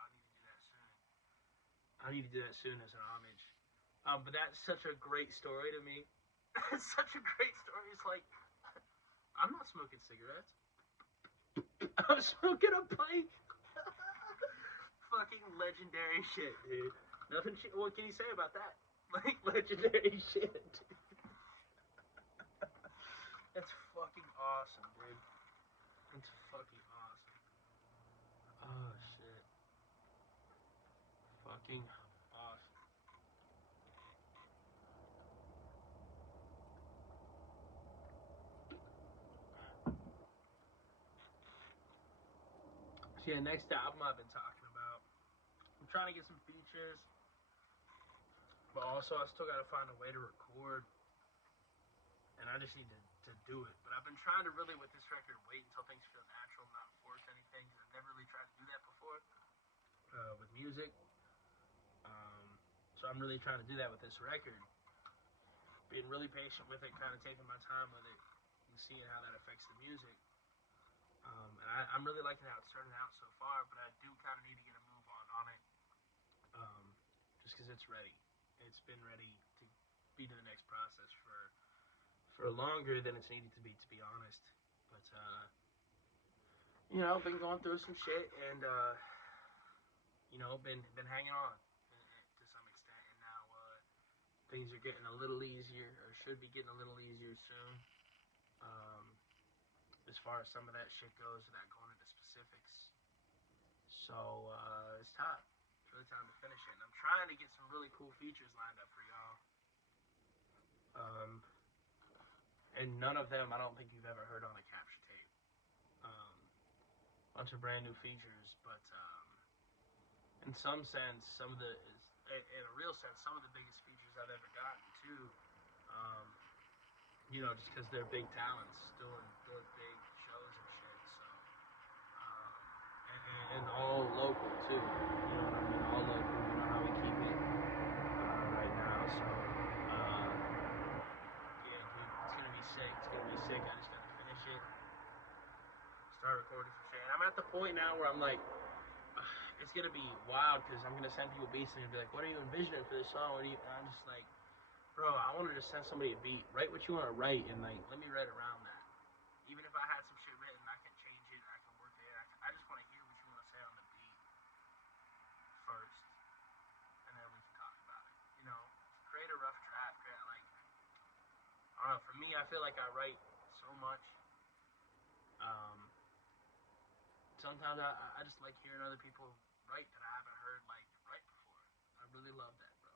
I need to do that soon as an homage. But that's such a great story to me. It's such a great story. It's like, I'm not smoking cigarettes. I'm smoking a pipe. Fucking legendary shit, dude. Nothing. What can you say about that? Like, legendary shit. That's fucking awesome, dude. It's fucking awesome. Oh shit. Fucking awesome. So yeah, next album I've been talking about. I'm trying to get some features, but also I still gotta find a way to record, and I just need to do it. But I've been trying to really, with this record, wait until things feel natural, not force anything, because I've never really tried to do that before with music. So I'm really trying to do that with this record. Being really patient with it, kind of taking my time with it, and seeing how that affects the music. And I'm really liking how it's starting out so far, but I do kind of need to get a move on it, just because it's ready. It's been ready to be to the next process for longer than it's needed to be honest. But you know, been going through some shit, and you know, been hanging on to some extent, and now things are getting a little easier, or should be getting a little easier soon. Um, as far as some of that shit goes, without going into specifics. So it's time. It's really time to finish it. And I'm trying to get some really cool features lined up for y'all. And none of them I don't think you've ever heard on a capture tape. Bunch of brand new features, but in some sense, in a real sense, some of the biggest features I've ever gotten too. You know, just because they're big talents, doing big shows and shit. So, and all local too. You know what I mean? All local. You know how we keep it right now. So, yeah, dude, it's gonna be sick. It's gonna be sick. I just gotta finish it, start recording some shit. And I'm at the point now where I'm like, it's gonna be wild because I'm gonna send people beats and they'll be like, "What are you envisioning for this song?" And I'm just like, bro, I wanted to send somebody a beat. Write what you want to write, and like, let me write around that. Even if I had some shit written, I can change it. I can work it. I just want to hear what you want to say on the beat first, and then we can talk about it. You know, create a rough draft. I don't know. For me, I feel like I write so much. Sometimes I just like hearing other people write that I haven't heard like write before. I really love that, bro.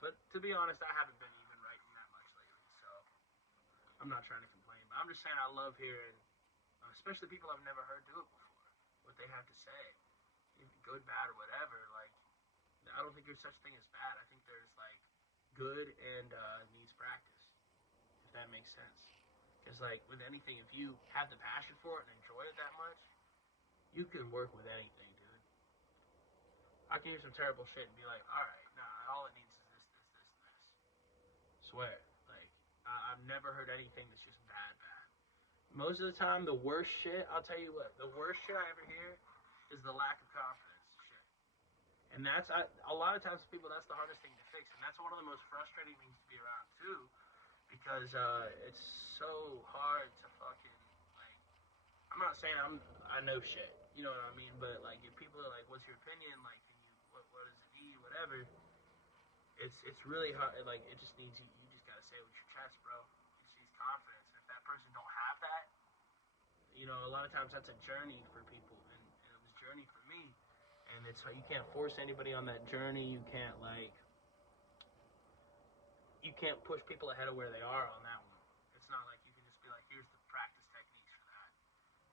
But to be honest, I haven't been even writing that much lately, so I'm not trying to complain. But I'm just saying I love hearing, especially people I've never heard do it before, what they have to say, good, bad, or whatever. Like, I don't think there's such thing as bad. I think there's like good and needs practice, if that makes sense. Because like with anything, if you have the passion for it and enjoy it that much, you can work with anything, dude. I can hear some terrible shit and be like, all right, nah, all it needs is this, this, this, and this. Swear. Like, I've never heard anything that's just bad. Most of the time, the worst shit, I'll tell you what, the worst shit I ever hear is the lack of confidence shit. And that's, a lot of times, people, that's the hardest thing to fix. And that's one of the most frustrating things to be around, too. Because it's so hard to fucking, like, I'm not saying I know shit, you know what I mean? But, like, if people are like, what's your opinion? Like, what does it need? Whatever. It's really hard. Like, it just needs, you just gotta say it with your chest, bro. It just needs confidence. And if that person don't have that, you know, a lot of times that's a journey for people. And a journey for me. And it's you can't force anybody on that journey. You can't push people ahead of where they are on that one. It's not like you can just be like, here's the practice techniques for that.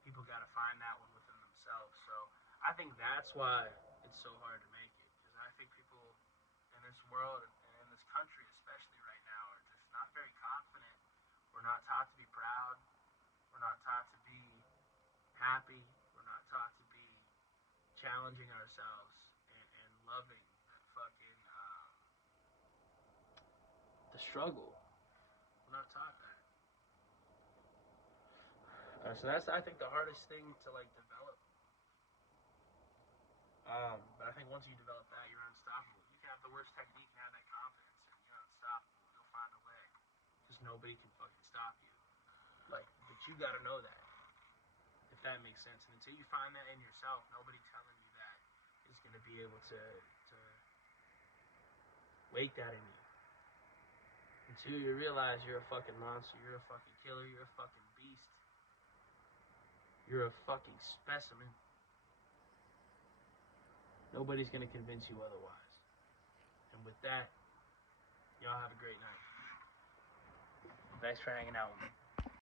People got to find that one within themselves. So I think that's why it's so hard to make it, because I think people in this world and in this country especially right now are just not very confident. We're not taught to be proud. We're not taught to be happy. We're not taught to be challenging ourselves and loving that fucking the struggle. We're not taught that. So that's, I think, the hardest thing to like develop. But I think once you develop that, you're unstoppable. You can have the worst technique and have that confidence, and you're unstoppable. You'll find a way, because nobody can fucking stop you. Like, but you gotta know that, if that makes sense. And until you find that in yourself, nobody telling you that is gonna be able to wake that in you. Until you realize you're a fucking monster, you're a fucking killer, you're a fucking beast. You're a fucking specimen. Nobody's gonna convince you otherwise. And with that, y'all have a great night. Thanks for hanging out with me.